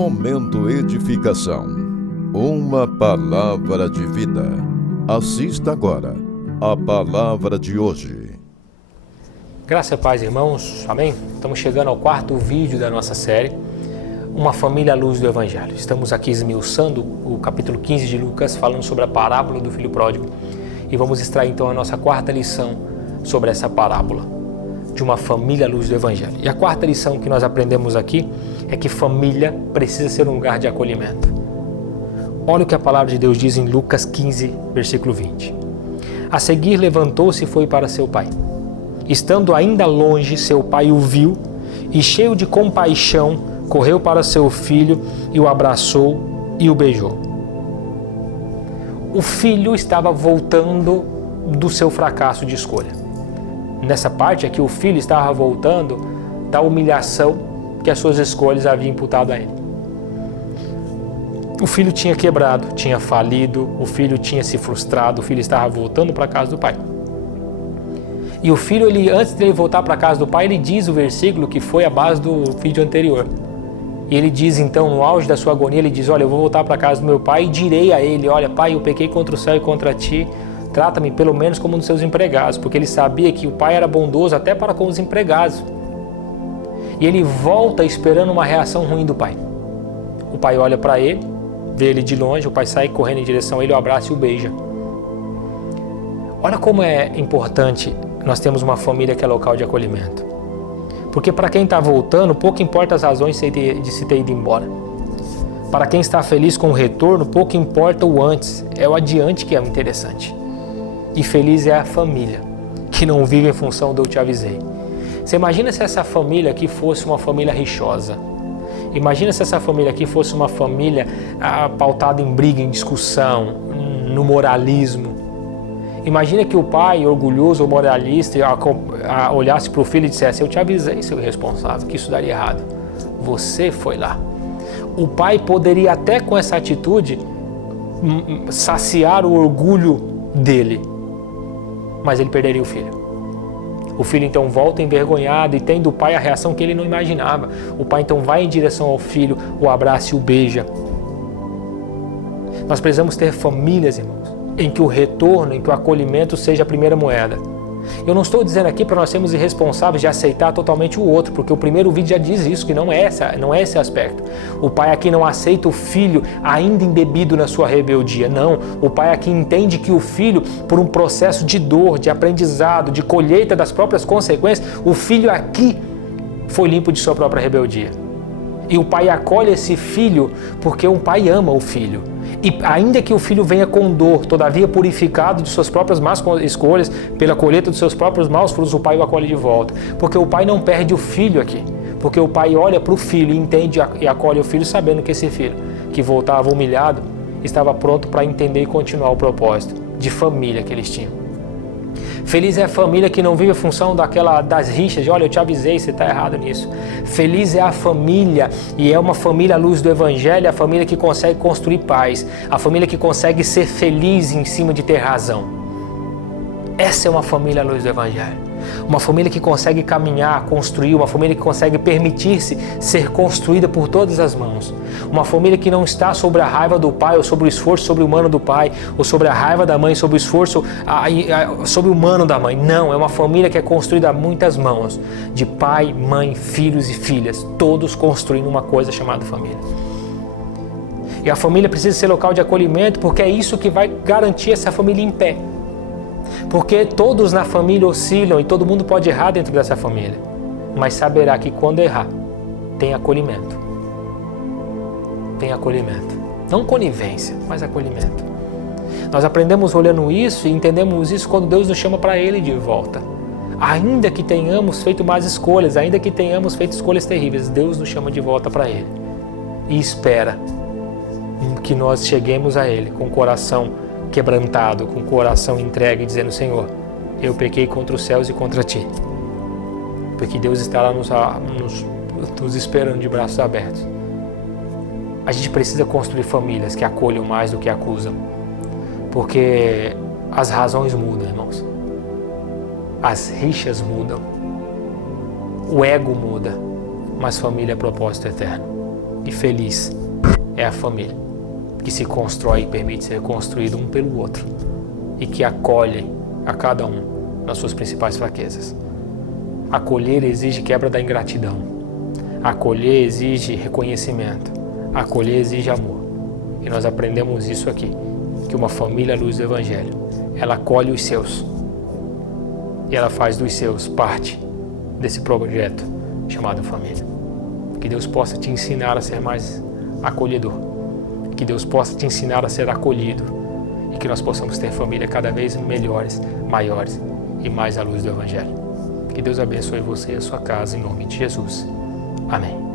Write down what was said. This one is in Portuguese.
Momento Edificação. Uma palavra de vida. Assista agora a palavra de hoje. Graça e paz, irmãos. Amém? Estamos chegando ao quarto vídeo da nossa série, Uma Família à Luz do Evangelho. Estamos aqui esmiuçando o capítulo 15 de Lucas, falando sobre a parábola do filho pródigo. E vamos extrair então a nossa quarta lição sobre essa parábola de uma família à luz do Evangelho. E a quarta lição que nós aprendemos aqui é que família precisa ser um lugar de acolhimento. Olha o que a palavra de Deus diz em Lucas 15, versículo 20. A seguir levantou-se e foi para seu pai. Estando ainda longe, seu pai o viu e, cheio de compaixão, correu para seu filho e o abraçou e o beijou. O filho estava voltando do seu fracasso de escolha. Nessa parte aqui, o filho estava voltando da humilhação que as suas escolhas haviam imputado a ele. O filho tinha quebrado, tinha falido, o filho tinha se frustrado, o filho estava voltando para a casa do pai. E o filho, antes de ele voltar para a casa do pai, ele diz o versículo que foi a base do vídeo anterior. E ele diz então, no auge da sua agonia, ele diz: olha, eu vou voltar para a casa do meu pai e direi a ele: olha, pai, eu pequei contra o céu e contra ti, trata-me pelo menos como um dos seus empregados, porque ele sabia que o pai era bondoso até para com os empregados. E ele volta esperando uma reação ruim do pai. O pai olha para ele, vê ele de longe, o pai sai correndo em direção a ele, o abraça e o beija. Olha como é importante nós temos uma família que é local de acolhimento. Porque para quem está voltando, pouco importa as razões de se ter ido embora. Para quem está feliz com o retorno, pouco importa o antes, é o adiante que é o interessante. E feliz é a família, que não vive em função do eu te avisei. Você imagina se essa família aqui fosse uma família rixosa? Imagina se essa família aqui fosse uma família pautada em briga, em discussão, no moralismo. Imagina que o pai, orgulhoso ou moralista, olhasse para o filho e dissesse: eu te avisei, seu irresponsável, que isso daria errado. Você foi lá. O pai poderia até com essa atitude saciar o orgulho dele, mas ele perderia o filho. O filho então volta envergonhado e tem do pai a reação que ele não imaginava. O pai então vai em direção ao filho, o abraça e o beija. Nós precisamos ter famílias, irmãos, em que o retorno, em que o acolhimento seja a primeira moeda. Eu não estou dizendo aqui para nós sermos irresponsáveis de aceitar totalmente o outro, porque o primeiro vídeo já diz isso, que não é esse aspecto. O pai aqui não aceita o filho ainda embebido na sua rebeldia, não. O pai aqui entende que o filho, por um processo de dor, de aprendizado, de colheita das próprias consequências, o filho aqui foi limpo de sua própria rebeldia. E o pai acolhe esse filho porque um pai ama o filho. E ainda que o filho venha com dor, todavia purificado de suas próprias más escolhas, pela colheita dos seus próprios maus frutos, o pai o acolhe de volta. Porque o pai não perde o filho aqui. Porque o pai olha para o filho e entende e acolhe o filho, sabendo que esse filho, que voltava humilhado, estava pronto para entender e continuar o propósito de família que eles tinham. Feliz é a família que não vive a função das rixas, de olha, eu te avisei, você está errado nisso. Feliz é a família, e é uma família à luz do Evangelho, a família que consegue construir paz, a família que consegue ser feliz em cima de ter razão. Essa é uma família à luz do Evangelho. Uma família que consegue caminhar, construir, uma família que consegue permitir-se ser construída por todas as mãos. Uma família que não está sobre a raiva do pai ou sobre o esforço sobre-humano do pai, ou sobre a raiva da mãe, sobre o esforço sobre-humano da mãe. Não, é uma família que é construída a muitas mãos, de pai, mãe, filhos e filhas, todos construindo uma coisa chamada família. E a família precisa ser local de acolhimento, porque é isso que vai garantir essa família em pé. Porque todos na família oscilam e todo mundo pode errar dentro dessa família. Mas saberá que quando errar, tem acolhimento. Tem acolhimento. Não conivência, mas acolhimento. Nós aprendemos olhando isso e entendemos isso quando Deus nos chama para Ele de volta. Ainda que tenhamos feito más escolhas, ainda que tenhamos feito escolhas terríveis, Deus nos chama de volta para Ele. E espera que nós cheguemos a Ele com o coração quebrantado, com o coração entregue, dizendo: Senhor, eu pequei contra os céus e contra ti. Porque Deus está lá nos esperando de braços abertos. A gente precisa construir famílias que acolham mais do que acusam. Porque as razões mudam, irmãos. As rixas mudam. O ego muda. Mas família é propósito eterno. e feliz é a família, que se constrói e permite ser construído um pelo outro e que acolhe a cada um nas suas principais fraquezas. Acolher exige quebra da ingratidão. Acolher exige reconhecimento. Acolher exige amor. E nós aprendemos isso aqui, que uma família à luz do Evangelho, ela acolhe os seus e ela faz dos seus parte desse projeto chamado família. Que Deus possa te ensinar a ser mais acolhedor. Que Deus possa te ensinar a ser acolhido e que nós possamos ter família cada vez melhores, maiores e mais à luz do Evangelho. Que Deus abençoe você e a sua casa em nome de Jesus. Amém.